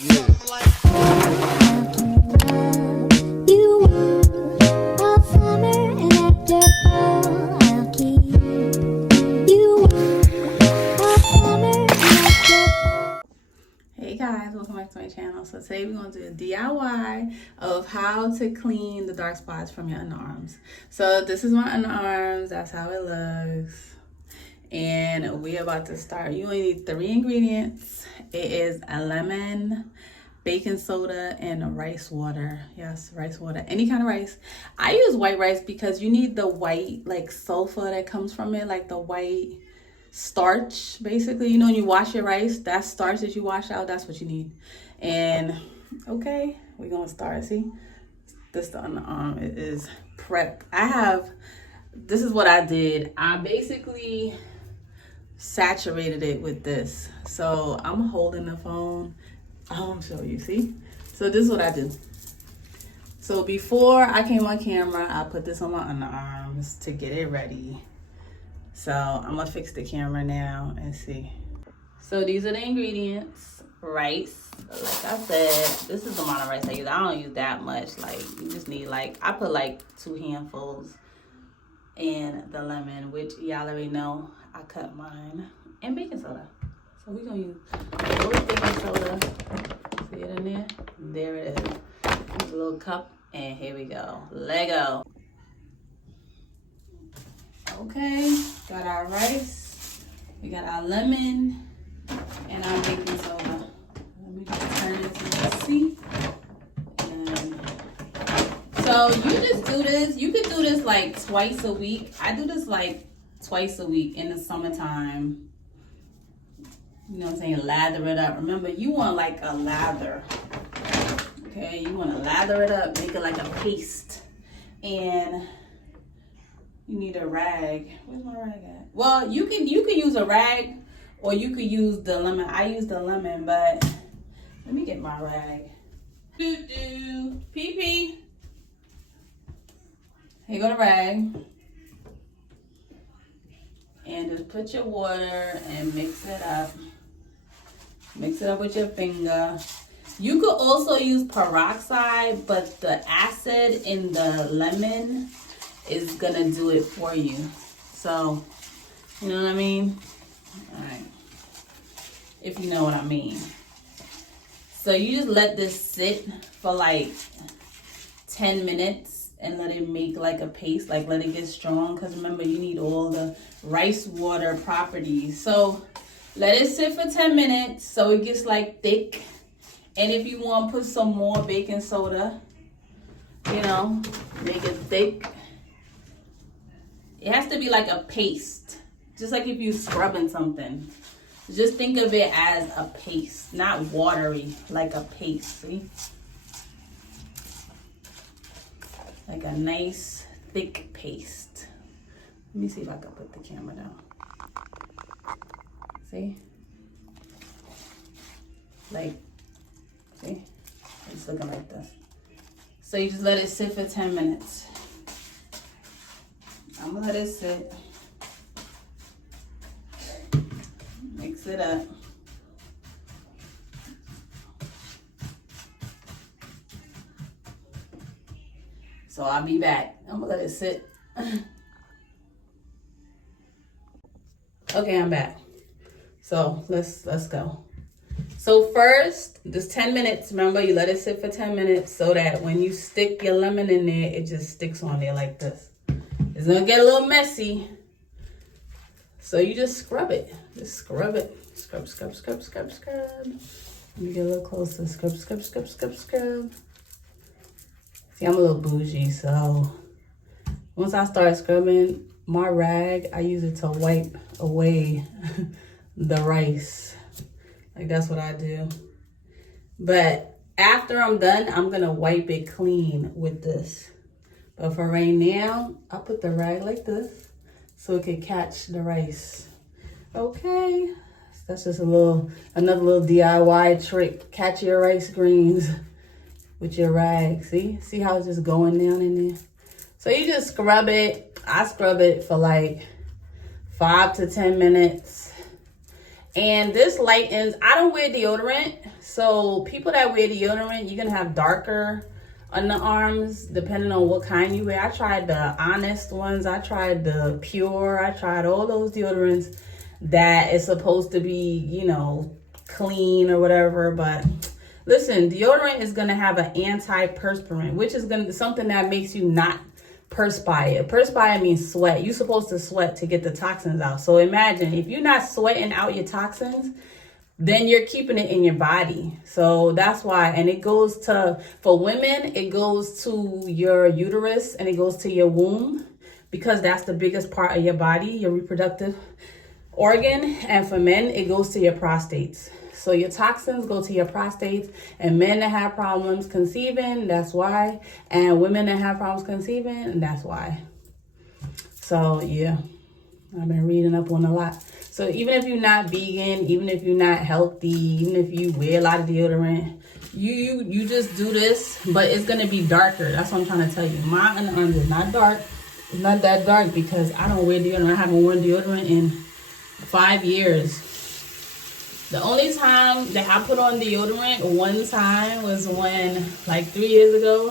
Hey guys, welcome back to my channel. So today we're going to do a DIY of how to clean the dark spots from your underarms. So this is my underarms, that's how it looks. And we're about to start. You only need 3 ingredients. It is a lemon, baking soda, and rice water. Yes, rice water, any kind of rice. I use white rice because you need the white like sulfur that comes from it, like the white starch basically. You know, when you wash your rice, that starch that you wash out, that's what you need. And okay, we're gonna start. See, this the underarm. It is prep. This is what I did. I basically saturated it with this. So I'm holding the phone. I'll show you. See, so this is what I do. So before I came on camera, I put this on my underarms to get it ready. So I'm gonna fix the camera now and see. So these are the ingredients. Rice, like I said, this is the amount of rice I use. I don't use that much. Like, you just need like, I put like 2 handfuls. And the lemon, which y'all already know, I cut mine. And baking soda. So we're gonna use a little baking soda. See it in there? There it is. Use a little cup, and here we go. Lego. Okay, got our rice, we got our lemon, and our baking soda. Let me just turn this and see. And so you just do this. You could do this like twice a week. I do this like twice a week in the summertime. You know what I'm saying? Lather it up. Remember, you want like a lather. Okay, you want to lather it up, make it like a paste. And you need a rag. Where's my rag at? Well, you can use a rag, or you could use the lemon. I use the lemon, but let me get my rag. Pee. Here go the rag. And just put your water and mix it up. Mix it up with your finger. You could also use peroxide, but the acid in the lemon is gonna do it for you. So, you know what I mean? All right. If you know what I mean. So you just let this sit for like 10 minutes and let it make like a paste, like let it get strong. Because remember, you need all the rice water properties. So let it sit for 10 minutes so it gets like thick. And if you want to put some more baking soda, you know, make it thick. It has to be like a paste. Just like if you're scrubbing something. Just think of it as a paste, not watery, like a paste, see? Like a nice, thick paste. Let me see if I can put the camera down. See? Like, see? It's looking like this. So you just let it sit for 10 minutes. I'm gonna let it sit. Mix it up. So I'll be back. I'm gonna let it sit. Okay, I'm back. So let's go. So first, this 10 minutes, remember you let it sit for 10 minutes so that when you stick your lemon in there, it just sticks on there like this. It's gonna get a little messy. So you just scrub it. Just scrub it. Scrub. Let me get a little closer. Scrub. See, I'm a little bougie, so once I start scrubbing, my rag, I use it to wipe away the rice. Like, that's what I do. But after I'm done, I'm gonna wipe it clean with this. But for right now, I put the rag like this so it can catch the rice. Okay, so that's just another little DIY trick. Catch your rice greens with your rag. See how it's just going down in there? So you just scrub it. I scrub it for like 5 to 10 minutes. And this lightens. I don't wear deodorant, so people that wear deodorant, you're gonna have darker underarms depending on what kind you wear. I tried the Honest ones, I tried the Pure, I tried all those deodorants that is supposed to be, you know, clean or whatever. But listen, deodorant is gonna have an antiperspirant, which is gonna be something that makes you not perspire. Perspire means sweat. You're supposed to sweat to get the toxins out. So imagine if you're not sweating out your toxins, then you're keeping it in your body. So that's why. And it goes to, for women, it goes to your uterus and it goes to your womb, because that's the biggest part of your body, your reproductive organ. And for men, it goes to your prostates. So your toxins go to your prostates, and men that have problems conceiving, that's why. And women that have problems conceiving, that's why. So yeah, I've been reading up on a lot. So even if you're not vegan, even if you're not healthy, even if you wear a lot of deodorant, you just do this, but it's gonna be darker. That's what I'm trying to tell you. My underarms is not dark. It's not that dark because I don't wear deodorant. I haven't worn deodorant in 5 years. The only time that I put on deodorant one time was when, like 3 years ago,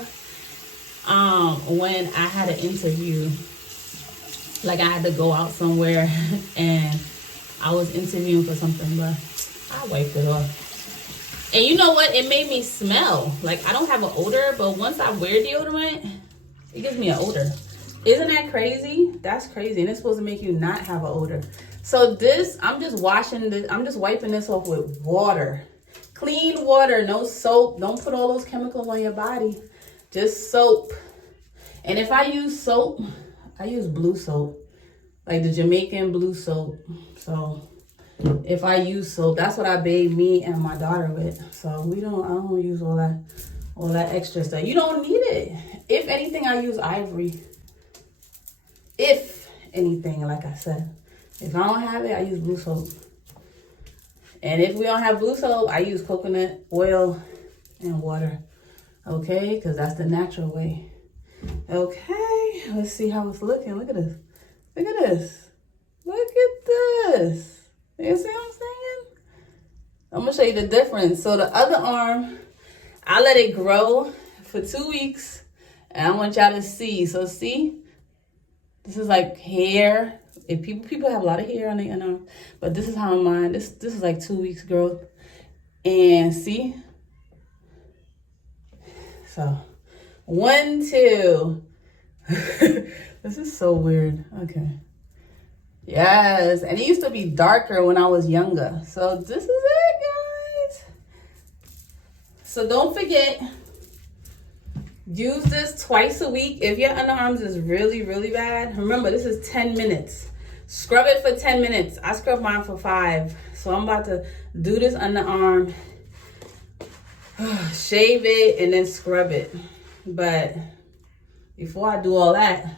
when I had an interview. Like I had to go out somewhere and I was interviewing for something, but I wiped it off. And you know what? It made me smell. Like I don't have an odor, but once I wear deodorant, it gives me an odor. Isn't that crazy? That's crazy. And it's supposed to make you not have an odor. So this, I'm just washing this, I'm just wiping this off with water. Clean water, no soap. Don't put all those chemicals on your body. Just soap. And if I use soap, I use blue soap. Like the Jamaican blue soap. So if I use soap, that's what I bathe me and my daughter with. So I don't use all that extra stuff. You don't need it. If anything, I use ivory. If anything, like I said. If I don't have it, I use blue soap. And if we don't have blue soap, I use coconut oil and water. Okay? Because that's the natural way. Okay. Let's see how it's looking. Look at this. Look at this. Look at this. You see what I'm saying? I'm going to show you the difference. So the other arm, I let it grow for 2 weeks. And I want y'all to see. So see? This is like hair. If people have a lot of hair on their underarm, but this is how mine. This is like 2 weeks growth, and see. So 1, 2. This is so weird. Okay. Yes, and it used to be darker when I was younger. So this is it, guys. So don't forget. Use this twice a week. If your underarms is really, really bad, remember this is 10 minutes. Scrub it for 10 minutes. I scrub mine for 5. So I'm about to do this underarm, shave it, and then scrub it. But before I do all that,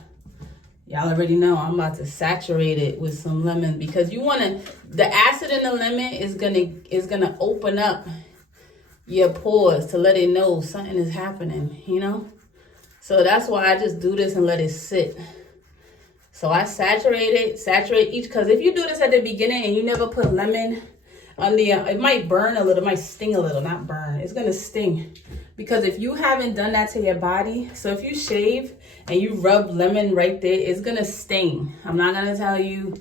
y'all already know I'm about to saturate it with some lemon, because you wanna, the acid in the lemon is gonna open up your pores to let it know something is happening, you know? So that's why I just do this and let it sit. So I saturate each, because if you do this at the beginning and you never put lemon on the, it might burn a little, it might sting a little, not burn. It's gonna sting. Because if you haven't done that to your body, so if you shave and you rub lemon right there, it's gonna sting. I'm not gonna tell you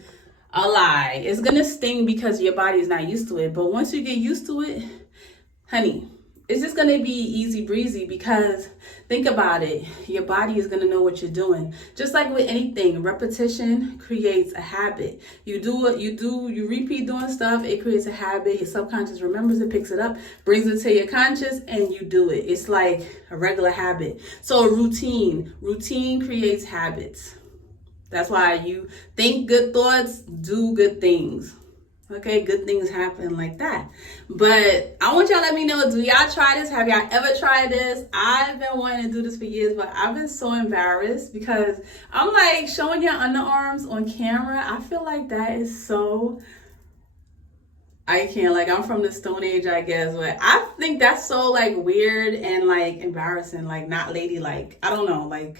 a lie. It's gonna sting because your body is not used to it. But once you get used to it, honey, it's just gonna be easy breezy, because think about it, your body is gonna know what you're doing. Just like with anything, repetition creates a habit. You do what you do, you repeat doing stuff, it creates a habit. Your subconscious remembers it, picks it up, brings it to your conscious, and you do it. It's like a regular habit. So a routine creates habits. That's why you think good thoughts, do good things. Okay, good things happen like that. But I want y'all to let me know, do y'all try this? Have y'all ever tried this? I've been wanting to do this for years, but I've been so embarrassed because I'm like showing your underarms on camera. I feel like that is so, I can't, like I'm from the Stone Age, I guess, but I think that's so like weird and like embarrassing, like not ladylike. I don't know, like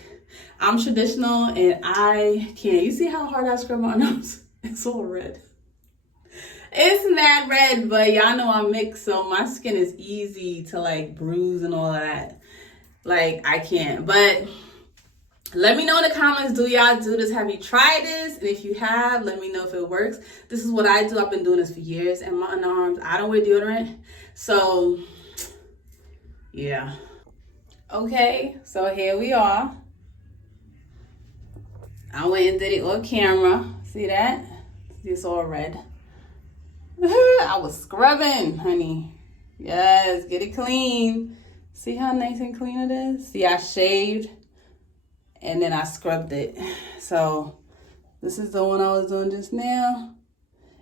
I'm traditional and I can't. You see how hard I scrub my nose? It's all red. It's mad red, but y'all know I'm mixed, so my skin is easy to like bruise and all of that. Like, I can't. But let me know in the comments, do y'all do this? Have you tried this? And if you have, let me know if it works. This is what I do. I've been doing this for years. And my underarms, I don't wear deodorant. So, yeah. Okay, so here we are. I went and did it on camera. See that? It's all red. I was scrubbing, honey. Yes, get it clean. See how nice and clean it is? See, I shaved and then I scrubbed it. So this is the one I was doing just now.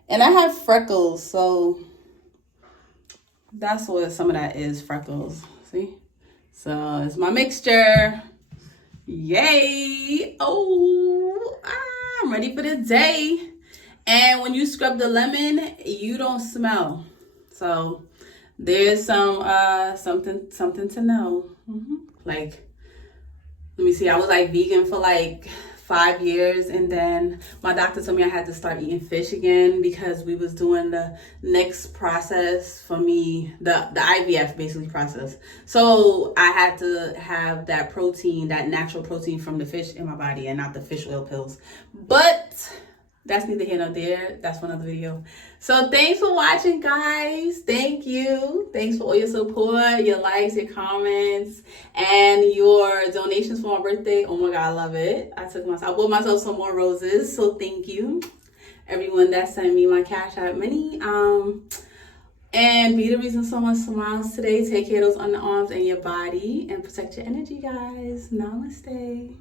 And I have freckles, so that's what some of that is, freckles. See? So it's my mixture. Yay! Oh, I'm ready for the day. And when you scrub the lemon, you don't smell. So there's some something to know. Like, let me see. I was like vegan for like 5 years, and then my doctor told me I had to start eating fish again because we was doing the next process for me, the IVF basically process. So I had to have that protein, that natural protein from the fish in my body, and not the fish oil pills. But that's neither here nor there. That's for another video. So thanks for watching, guys. Thank you. Thanks for all your support, your likes, your comments, and your donations for my birthday. Oh my God, I love it. I bought myself some more roses. So thank you, everyone that sent me my Cashapp money. And be the reason so much smiles today. Take care of those underarms and your body, and protect your energy, guys. Namaste.